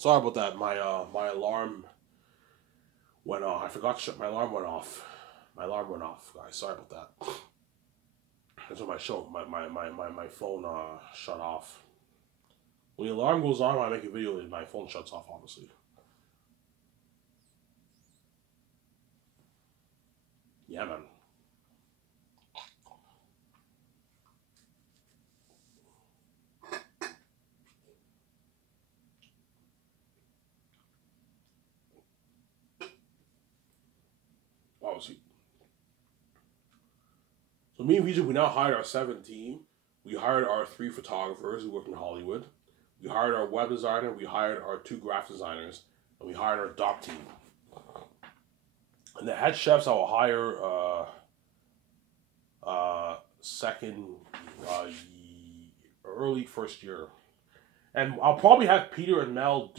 Sorry about that. My alarm went off. I forgot to shut my alarm went off. My alarm went off, guys. Sorry about that. That's when my phone shut off. When the alarm goes on when I make a video, my phone shuts off, obviously. Yeah, man. Obviously. So me and Vijay, we now hired our 7th team. We hired our 3 photographers who work in Hollywood. We hired our web designer. We hired our 2 graphic designers. And we hired our doc team. And the head chefs I will hire second, early first year. And I'll probably have Peter and Mel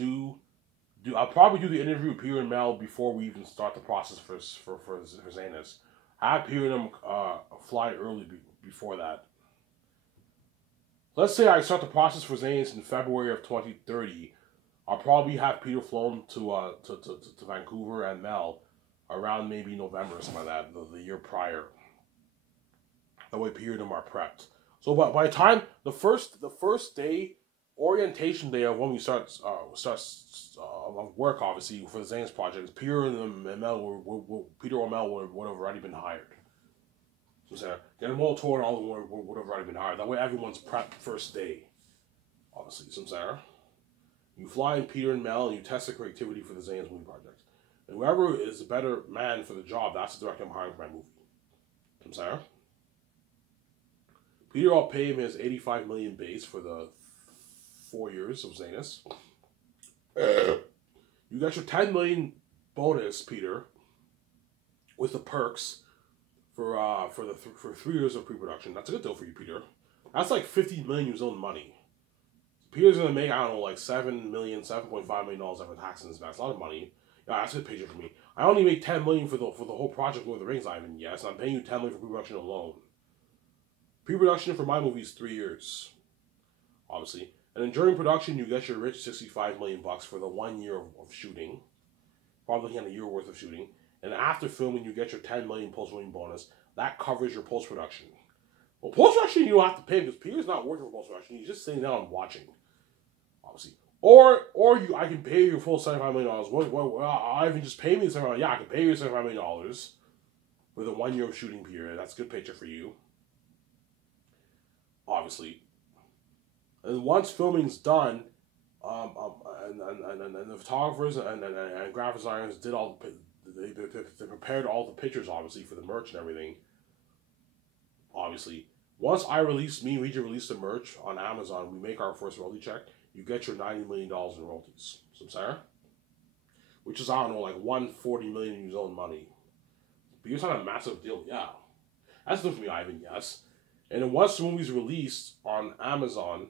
I'll probably do the interview with Peter and Mel before we even start the process for Zanus. I have Peter and them fly early before that. Let's say I start the process for Zanus in February of 2030. I'll probably have Peter flown to Vancouver and Mel around maybe November or something like that, the year prior. That way Peter and them are prepped. So by the time the first day, orientation day of when we start work, obviously for the Zanus project, Peter and Mel Peter or Mel would have already been hired. So get them all tour and all of them would have already been hired. That way everyone's prepped first day. Obviously, so Sarah, you fly in Peter and Mel and you test the creativity for the Zanus movie project. And whoever is the better man for the job, that's the director I'm hiring for my movie. So Sarah, Peter, I'll pay him his $85 million base for the 4 years of Zanus. You got your $10 million bonus, Peter, with the perks for 3 years of pre-production. That's a good deal for you, Peter. That's like $50 million his own money. Peter's gonna make, I don't know, like $7.5 million after taxes and that's a lot of money. Yeah, that's a good picture for me. I only make $10 million for the whole project Lord of the Rings, Ivan. Yes, I'm paying you $10 million for pre-production alone. Pre-production for my movie is 3 years, obviously. And then during production, you get your rich $65 million for the 1 year of shooting. Probably looking at a year worth of shooting. And after filming, you get your $10 million post-production bonus. That covers your post-production. Well, post-production you don't have to pay because Peter's not working for post-production. He's just sitting down and watching, obviously. I can pay you your full $75 million. Ivan, just pay me the $75 million. Yeah, I can pay you $75 million with a 1 year of shooting period. That's a good picture for you, obviously. And once filming's done, and the photographers and graphic designers did they prepared all the pictures, obviously, for the merch and everything. Obviously, once me and Ouija release the merch on Amazon, we make our first royalty check. You get your $90 million in royalties. So Sarah, which is, I don't know, like $140 million in his own money. But you're talking a massive deal, yeah. That's good for me, Ivan. Yes. And then once the movie's released on Amazon,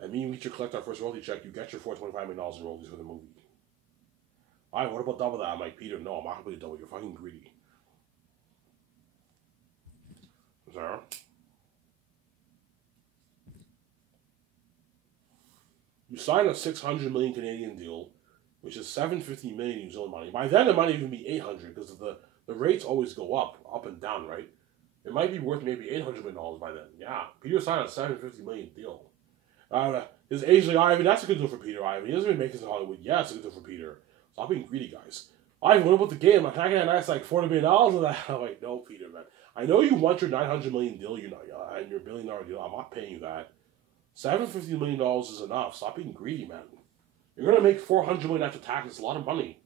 and me and Reacher collect our first royalty check, you get your $425 million in royalties for the movie. Alright, what about double that? I'm like, Peter, no, I'm not going to double. You're fucking greedy. Sarah? You sign a $600 million Canadian deal, which is $750 million in New Zealand money. By then, it might even be $800 because the rates always go up and down, right? It might be worth maybe $800 million by then. Yeah, Peter signed a $750 million deal. His age like Ivan, that's a good deal for Peter, Ivan. He doesn't even make this in Hollywood. Yeah, it's a good deal for Peter. Stop being greedy, guys. Ivan, what about the game? Can I get a nice like $40 million of that? I'm like, no, Peter, man. I know you want your $900 million deal, and your $1 billion deal. I'm not paying you that. $750 million is enough. Stop being greedy, man. You're gonna make $400 million after tax. It's a lot of money.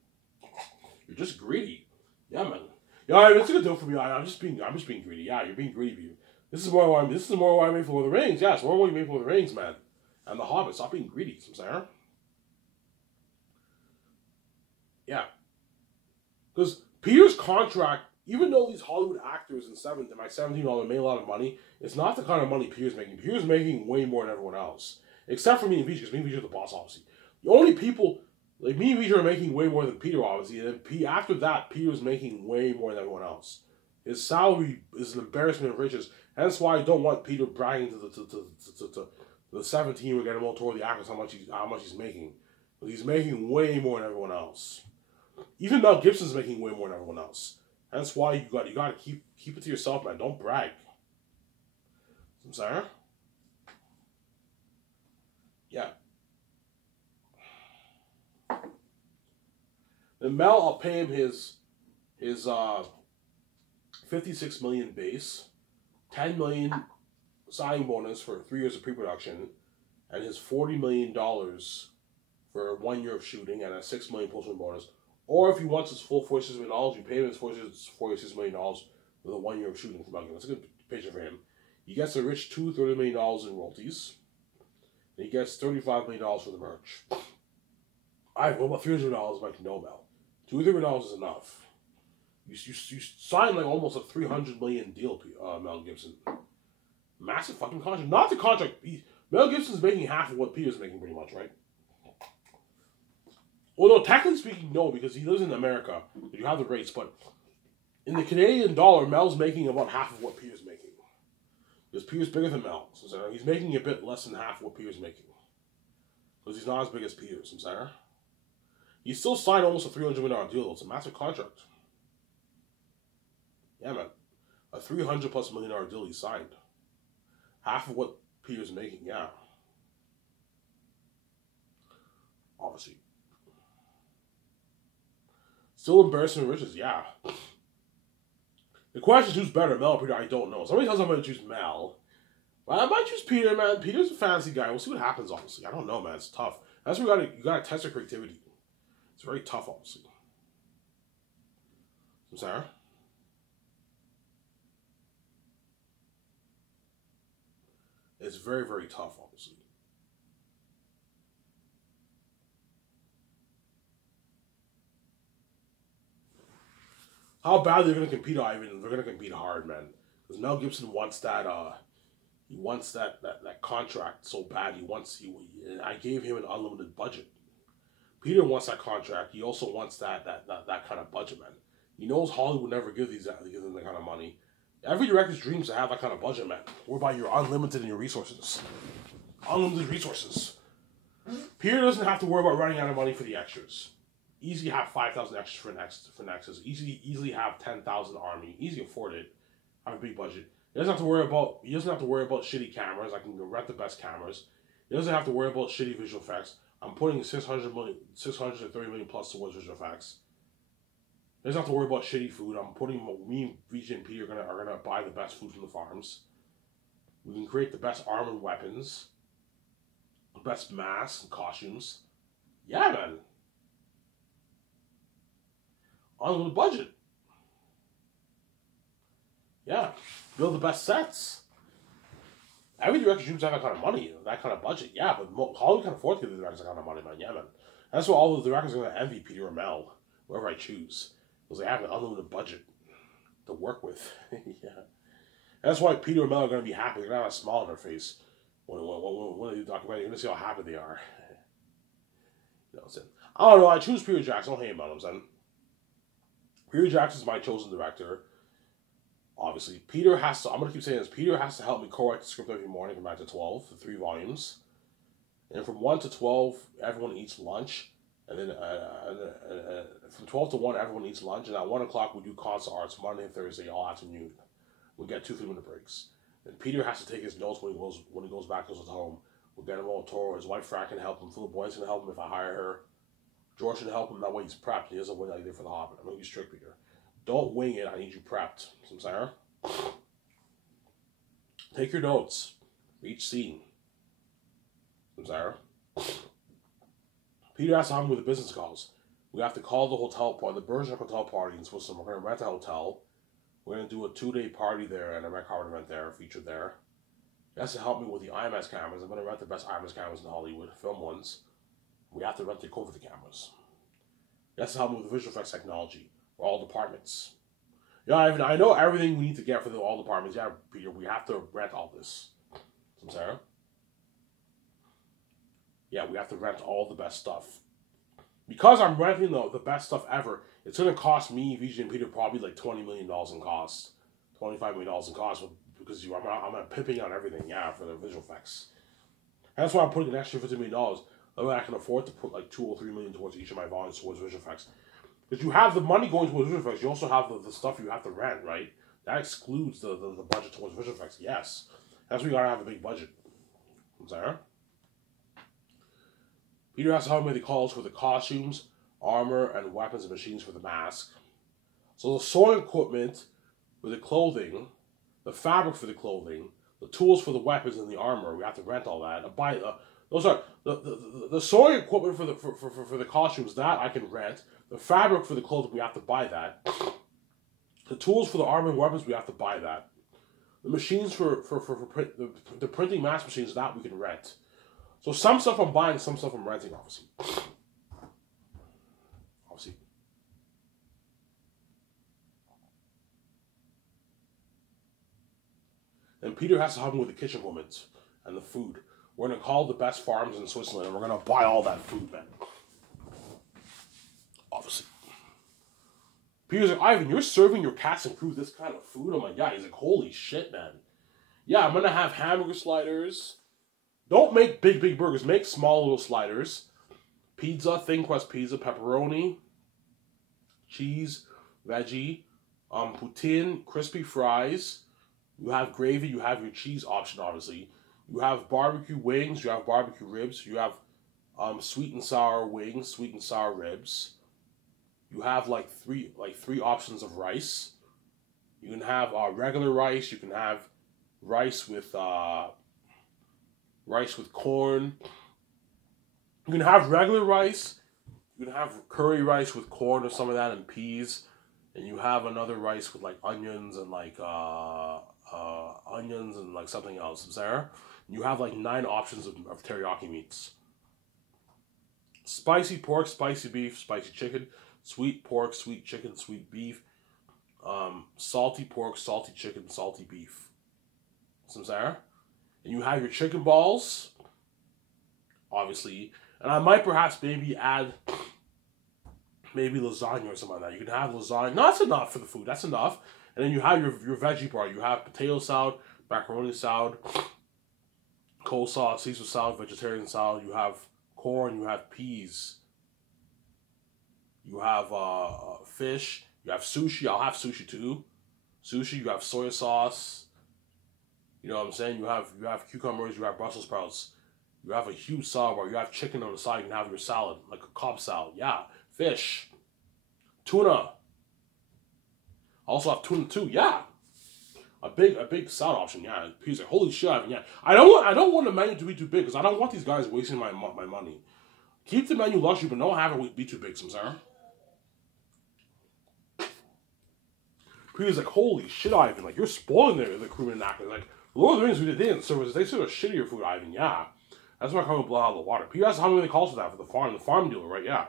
You're just greedy. Yeah, man. Yeah, it's a good deal for me. I'm just being greedy. Yeah, you're being greedy, Peter. This is more why I made for Lord of the Rings. Yes, more why you made for Lord of the Rings, man. And the Hobbit. Stop being greedy, Sarah. Yeah. Because Peter's contract, even though these Hollywood actors in my $17 made a lot of money, it's not the kind of money Peter's making. Peter's making way more than everyone else. Except for me and Vijay, because me and Vijay are the boss, obviously. The only people, like me and Vijay are making way more than Peter, obviously. And then after that, Peter's making way more than everyone else. His salary is an embarrassment of riches. Hence why I don't want Peter bragging to the 17 or getting all toward the actors how much he's making. But he's making way more than everyone else. Even Mel Gibson's making way more than everyone else. That's why you got to keep it to yourself, man. Don't brag. I'm sorry. Yeah. Then Mel, I'll pay him his 56 million base, 10 million signing bonus for 3 years of pre-production, and his $40 million for 1 year of shooting and a $6 million post-production bonus. Or if he wants his full $46 million, you pay him his $46 million with a 1 year of shooting from Mel Gibson. That's a good picture for him. He gets a rich $30 million in royalties. And he gets $35 million for the merch. Alright, what about $300 like no Mel? $200 million is enough. You signed like almost a $300 million deal, Mel Gibson. Massive fucking contract. Not the contract. Mel Gibson's making half of what Peter's making pretty much, right? Well, no, technically speaking, no, because he lives in America. You have the rates, but in the Canadian dollar, Mel's making about half of what Peter's making. Because Peter's bigger than Mel. So he's making a bit less than half of what Peter's making. Because he's not as big as Peter, so he still signed almost a $300 million deal. It's a massive contract. Yeah, man. A $300+ million deal he signed. Half of what Peter's making, yeah. Obviously. Still embarrassing riches, yeah. The question is who's better, Mel or Peter? I don't know. Somebody tells me I'm going to choose Mel. But I might choose Peter, man. Peter's a fancy guy. We'll see what happens, honestly. I don't know, man. It's tough. That's where you gotta test your creativity. It's very tough, honestly. I'm sorry? It's very, very tough, obviously. How badly they're going to compete, Ivan? They're going to compete hard, man. Because Mel Gibson wants that, he wants that contract so bad. I gave him an unlimited budget. Peter wants that contract. He also wants that kind of budget, man. He knows Hollywood never give them that kind of money. Every director's dreams to have that kind of budget, man. Whereby you're unlimited in your resources. Unlimited resources. Peter doesn't have to worry about running out of money for the extras. Easily have 5,000 extras for Nexus. Easily have 10,000 army. Easily afford it. Have a big budget. He doesn't have to worry about shitty cameras. I can rent the best cameras. He doesn't have to worry about shitty visual effects. I'm putting 630 million plus towards visual effects. He doesn't have to worry about shitty food. I'm putting me, VJ, and Peter are gonna buy the best food from the farms. We can create the best armor and weapons, the best masks and costumes. Yeah, man. On the budget. Yeah, build the best sets. Every director dreams have that kind of money, that kind of budget. Yeah, but Hollywood can afford to give the directors that kind of money, man. Yeah, man. That's why all the directors are going to envy Peter or Mel, whoever I choose. Because they have an unlimited budget to work with. Yeah. That's why Peter and Mel are going to be happy. They're going to have a smile on their face when they do documentary. You're going to see how happy they are. You know what I'm saying? I don't know. I choose Peter Jackson. I don't hate him, I'm saying. Peter Jackson's my chosen director. Obviously, Peter has to, I'm going to keep saying this, Peter has to help me co-write the script every morning from 9 to 12, the 3 volumes. And from 1 to 12, everyone eats lunch. And then from 12 to 1, everyone eats lunch. And at 1 o'clock, we do concert arts Monday and Thursday, all afternoon. We get 2 3-minute breaks. And Peter has to take his notes when he goes back to his home. We'll get him all Toro. His wife, Frank, can help him. Philip Boyne's can help him if I hire her. George can help him. That way he's prepped. He doesn't wait like he did for The Hobbit. I'm going to be strict, Peter. Don't wing it. I need you prepped. I'm sorry. Take your notes for each scene. I'm sorry. Peter has to help me with the business calls. We have to call the hotel party, the Bergerac Hotel party in Switzerland. We're going to rent a hotel. We're going to do a 2-day party there and a red carpet event there, featured there. He has to help me with the IMAX cameras. I'm going to rent the best IMAX cameras in Hollywood, film ones. We have to rent the COVID cameras. He has to help me with the visual effects technology for all departments. Yeah, I know everything we need to get for all departments. Yeah, Peter, we have to rent all this. I'm sorry? Yeah, we have to rent all the best stuff. Because I'm renting the best stuff ever, it's going to cost me, VJ, and Peter probably like $20 million in cost. $25 million in cost. Because I'm pimping out everything, yeah, for the visual effects. And that's why I'm putting an extra $50 million. I mean, I can afford to put like 2 or 3 million towards each of my volumes towards visual effects. Because you have the money going towards visual effects, you also have the stuff you have to rent, right? That excludes the budget towards visual effects. Yes, that's why you gotta have a big budget. Sorry. Peter has to help me the calls for the costumes, armor, and weapons and machines for the mask. So the sewing equipment for the clothing, the fabric for the clothing, the tools for the weapons and the armor, we have to rent all that. Those are the sewing equipment for the costumes that I can rent. The fabric for the clothing, we have to buy that. The tools for the armor and weapons, we have to buy that. The machines for the printing mask machines, that we can rent. So some stuff I'm buying, some stuff I'm renting, obviously. And Peter has to help me with the kitchen equipment and the food. We're going to call the best farms in Switzerland, and we're going to buy all that food, man. Obviously. Peter's like, Ivan, you're serving your cast and crew this kind of food? I'm like, yeah. He's like, holy shit, man. Yeah, I'm going to have hamburger sliders. Don't make big burgers. Make small little sliders. Pizza, thin crust pizza, pepperoni, cheese, veggie, poutine, crispy fries. You have gravy. You have your cheese option, obviously. You have barbecue wings. You have barbecue ribs. You have sweet and sour wings, sweet and sour ribs. You have like three options of rice. You can have regular rice. You can have rice with corn. You can have regular rice. You can have curry rice with corn or some of that and peas, and you have another rice with like onions and like something else. There, you have like 9 options of teriyaki meats: spicy pork, spicy beef, spicy chicken, sweet pork, sweet chicken, sweet beef, salty pork, salty chicken, salty beef. Some there, and you have your chicken balls, obviously. And I might perhaps maybe add lasagna or something like that. You can have lasagna. No, that's enough for the food. That's enough. And then you have your veggie part. You have potato salad, macaroni salad, coleslaw, Caesar salad, vegetarian salad. You have corn. You have peas. You have fish. You have sushi. I'll have sushi too. Sushi. You have soy sauce. You know what I'm saying? You have cucumbers. You have Brussels sprouts. You have a huge salad bar. You have chicken on the side. You can have your salad, like a Cobb salad. Yeah. Fish. Tuna. Also have tuna too. Yeah. A big salad option. Yeah. He's like, holy shit. Yeah. I don't want the menu to be too big because I don't want these guys wasting my money. Keep the menu luxury, but don't have it be too big, Samsara. Peter's like, holy shit, Ivan. Like, you're spoiling the crewman and actors. Like, Lord of the Rings, we didn't service. They serve shittier food, Ivan. Yeah. That's why I come and blow out the water. Peter asked how many calls for that for the farm dealer, right? Yeah.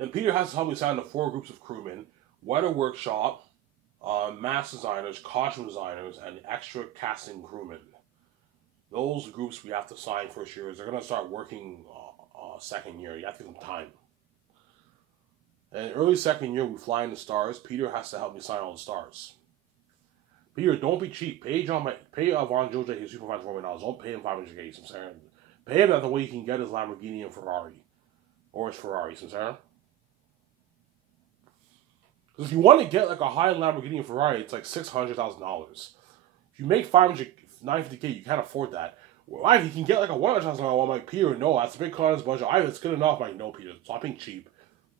And Peter has to help me assign the 4 groups of crewmen: weather workshop, mask designers, costume designers, and extra casting crewmen. Those groups we have to sign first years. They're going to start working second year. You have to give them time. And early second year, we fly in the stars. Peter has to help me sign all the stars. Peter, don't be cheap. Pay Von Joje his supervisor $4 million. Don't pay him $500K. Pay him that the way he can get his Lamborghini and Ferrari. Or his Ferrari, Sarah. Because if you want to get like a high-end Lamborghini and Ferrari, it's like $600,000. If you make $950K, you can't afford that. Well, if you can get like a $100,000 one, I'm like, Peter, no, that's a big cut on his budget. It's good enough. I'm like, no, Peter, stop being cheap.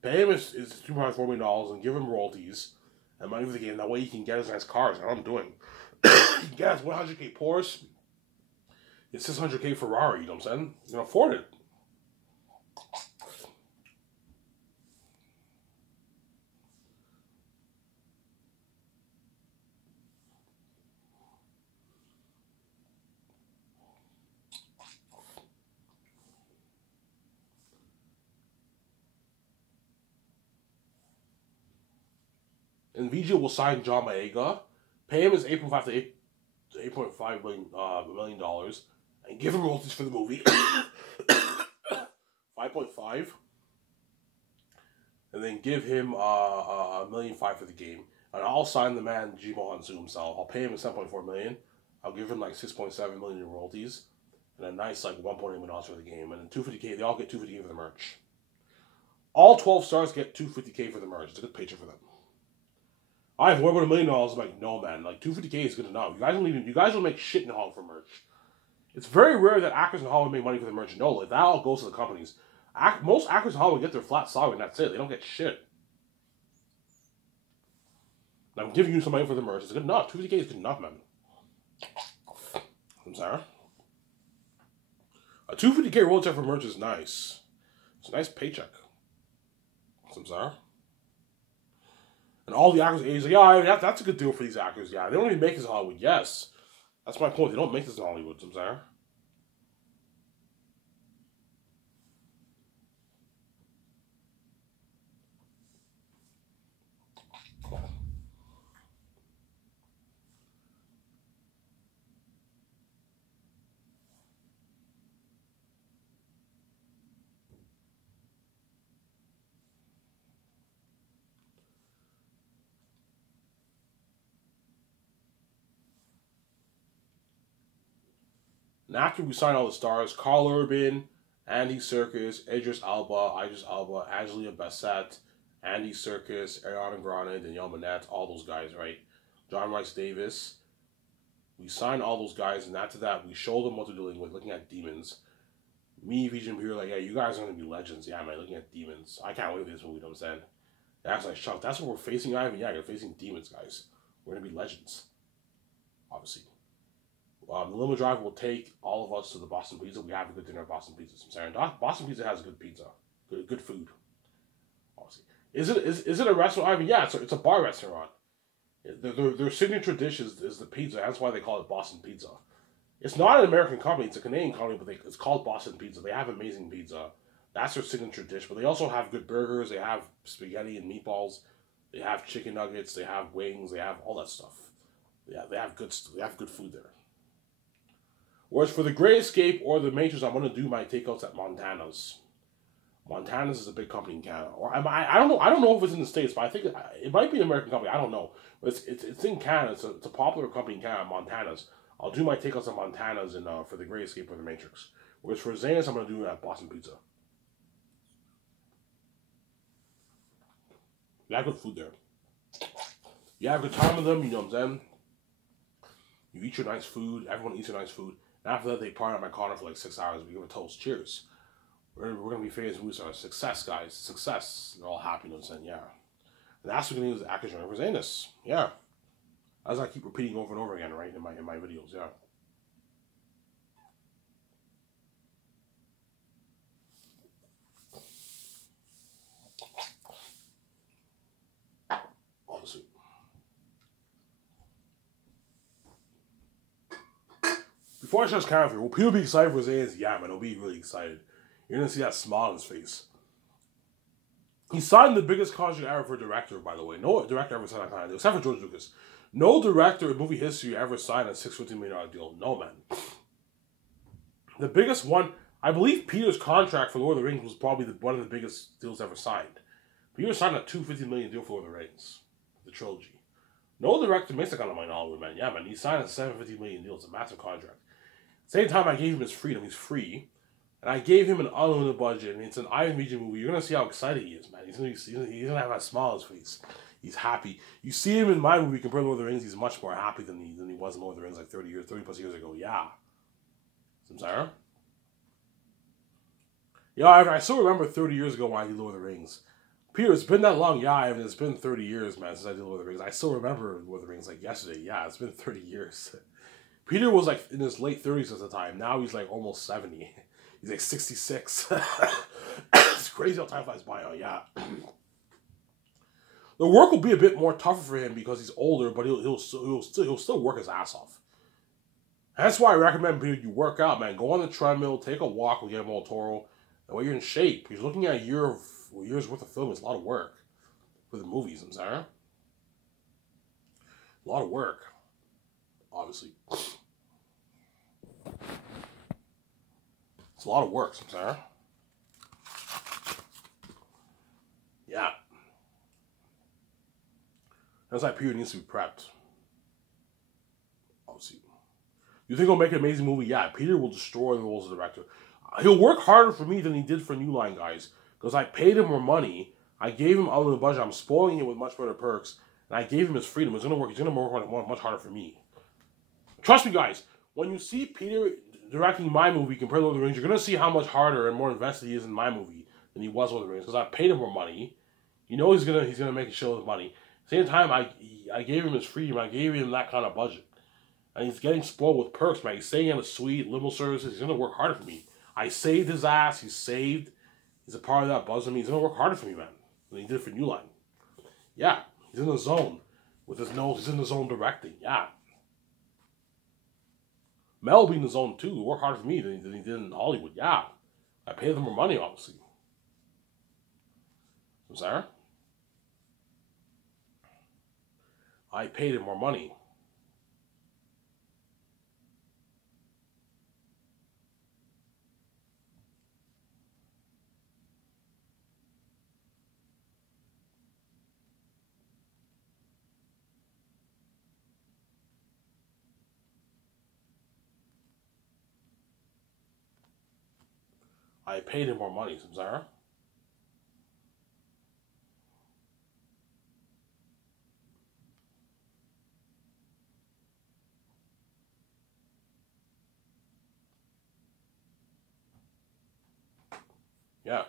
Pay him his $2.4 million and give him royalties and money for the game. That way he can get his nice cars. That's what I'm doing. He can get his $100K Porsche, his $600K Ferrari, you know what I'm saying? You can afford it. And VJ will sign John Maega, pay him his $8.5 million, and give him royalties for the movie. 5.5, and then give him $1.5 million for the game, And I'll sign the man Jimo Hansu himself. I'll pay him $7.4 million. I'll give him like $6.7 million in royalties, and a nice like $1.8 million for the game, and then $250K. They all get $250K for the merch. All 12 stars get $250K for the merch. It's a good paycheck for them. I have what about $1 million? I'm like, no man, like $250K is good enough. You guys don't make shit in Hollywood for merch. It's very rare that actors in Hollywood make money for the merch. No, like, that all goes to the companies. Most actors in Hollywood get their flat salary and that's it. They don't get shit. I'm giving you some money for the merch. It's good enough. $250K is good enough, man. I'm sorry. A $250K roll check for merch is nice. It's a nice paycheck. I'm sorry. And all the actors, he's like, yeah, that's a good deal for these actors. Yeah, they don't even make this in Hollywood. Yes. That's my point. They don't make this in Hollywood. I'm sorry. And after we sign all the stars, Karl Urban, Andy Serkis, Idris Elba, Angela Bassett, Andy Serkis, Ariana Grande, Danielle Minette, all those guys, right? John Rhys Davis. We sign all those guys, and after that, we show them what they're dealing with, looking at demons. Me, Vijay, and Peter, like, yeah, you guys are going to be legends. Yeah, man, looking at demons. I can't wait for this movie, you know what I'm saying? That's like, Chuck, that's what we're facing, Ivan. Yeah, you're facing demons, guys. We're going to be legends. Obviously. The limo driver will take all of us to the Boston Pizza. We have a good dinner at Boston Pizza. I'm saying Boston Pizza has good pizza, good food. Obviously, is it a restaurant? I mean, yeah, it's a bar restaurant. Their signature dish is the pizza. That's why they call it Boston Pizza. It's not an American company. It's a Canadian company, but it's called Boston Pizza. They have amazing pizza. That's their signature dish. But they also have good burgers. They have spaghetti and meatballs. They have chicken nuggets. They have wings. They have all that stuff. Yeah, they have good food there. Whereas for the Great Escape or the Matrix, I'm going to do my takeouts at Montana's. Montana's is a big company in Canada. Or I don't know. I don't know if it's in the States, but I think it might be an American company. I don't know. But it's in Canada. It's a popular company in Canada, Montana's. I'll do my takeouts at Montana's for the Great Escape or the Matrix. Whereas for Zanus, I'm going to do it at Boston Pizza. You have good food there. You have a good time with them, you know what I'm saying? You eat your nice food. Everyone eats your nice food. And after that, they party at my corner for like 6 hours. We give a toast. Cheers. We're going to be famous movie stars. Success, guys. Success. They're all happy, you know what I'm saying? Yeah. And that's what we're going to use the actors for Zanus. Yeah. As I keep repeating over and over again, right, in my videos, yeah. Obviously. Before I start camera, will people be excited for Zanus? Yeah, man, they'll be really excited. You're going to see that smile on his face. He signed the biggest contract ever for a director, by the way. No director ever signed that kind of deal, except for George Lucas. No director in movie history ever signed a $650 million deal. No, man. The biggest one, I believe Peter's contract for Lord of the Rings was probably one of the biggest deals ever signed. Peter signed a $250 million deal for Lord of the Rings, the trilogy. No director makes that kind of money in Hollywood, man. Yeah, man, he signed a $750 million deal. It's a massive contract. Same time, I gave him his freedom. He's free. And I gave him an unlimited budget, and it's an Ivan Vijay movie. You're going to see how excited he is, man. He's going to have a smile on his face. He's happy. You see him in my movie compared to Lord of the Rings, he's much more happy than he was in Lord of the Rings like 30 plus years ago. Yeah. I'm sorry? Yeah, I still remember 30 years ago when I did Lord of the Rings. Peter, it's been that long. Yeah, Ivan, it's been 30 years, man, since I did Lord of the Rings. I still remember Lord of the Rings like yesterday. Yeah, it's been 30 years. Peter was like in his late 30s at the time. Now he's like almost 70. He's like 66. It's crazy how time flies by. Oh, yeah. The work will be a bit more tougher for him because he's older, but he'll still work his ass off. That's why I recommend you work out, man. Go on the treadmill, take a walk with Guillermo del Toro. That way you're in shape. He's looking at a year's worth of film. It's a lot of work for the movies, I'm sorry. A lot of work, obviously. It's a lot of work, I'm sorry. Yeah. That's why Peter needs to be prepped. I'll see. You think he'll make an amazing movie? Yeah, Peter will destroy the roles of director. He'll work harder for me than he did for New Line, guys. Because I paid him more money. I gave him out of the budget. I'm spoiling it with much better perks. And I gave him his freedom. He's going to work much harder for me. Trust me, guys. When you see Peter directing my movie compared to Lord of the Rings, you're going to see how much harder and more invested he is in my movie than he was with Lord of the Rings. Because I paid him more money. You know he's gonna make a show with money. At the same time, I gave him his freedom. I gave him that kind of budget. And he's getting spoiled with perks, man. He's staying in a suite, limo services. He's going to work harder for me. I saved his ass. He's saved. He's a part of that buzz with me. He's going to work harder for me, man, than he did for New Line. Yeah, he's in the zone with his nose. He's in the zone directing. Yeah. Mel will be in the zone, too. He'll work harder for me than he did in Hollywood. Yeah. I paid him more money, obviously. I'm sorry? I paid him more money. I paid him more money, Samsara. Yeah.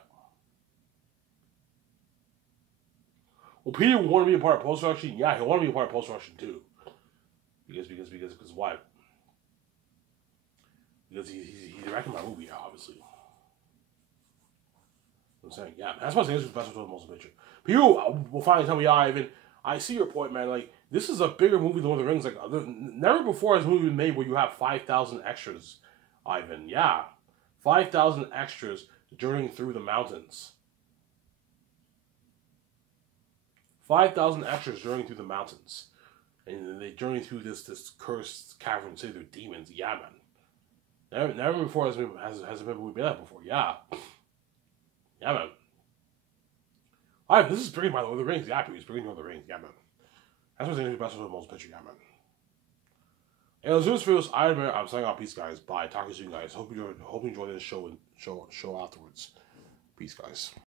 Well, Peter will want to be a part of post-production. Yeah, he'll want to be a part of post-production too. Because why? Because he's directing my movie, obviously. I'm saying, yeah, that's why it's the best of the most picture. People will finally tell me, yeah, Ivan, I see your point, man. Like, this is a bigger movie than Lord of the Rings. Like, never before has a movie been made where you have 5,000 extras, Ivan. Yeah, 5,000 extras journeying through the mountains. 5,000 extras journeying through the mountains. And they journey through this cursed cavern city of demons. Yeah, man. Never before has a movie made that before. Yeah. Yeah, man. Alright, this is bringing by Lord of the Rings. Yeah, he's bringing Lord of the Rings. Yeah, man. That's what's going to be best of the most picture. Yeah, man. And let's do this for this. I'm signing off. Peace, guys. Bye. Talk to you soon, guys. Hope you enjoy this show afterwards. Peace, guys.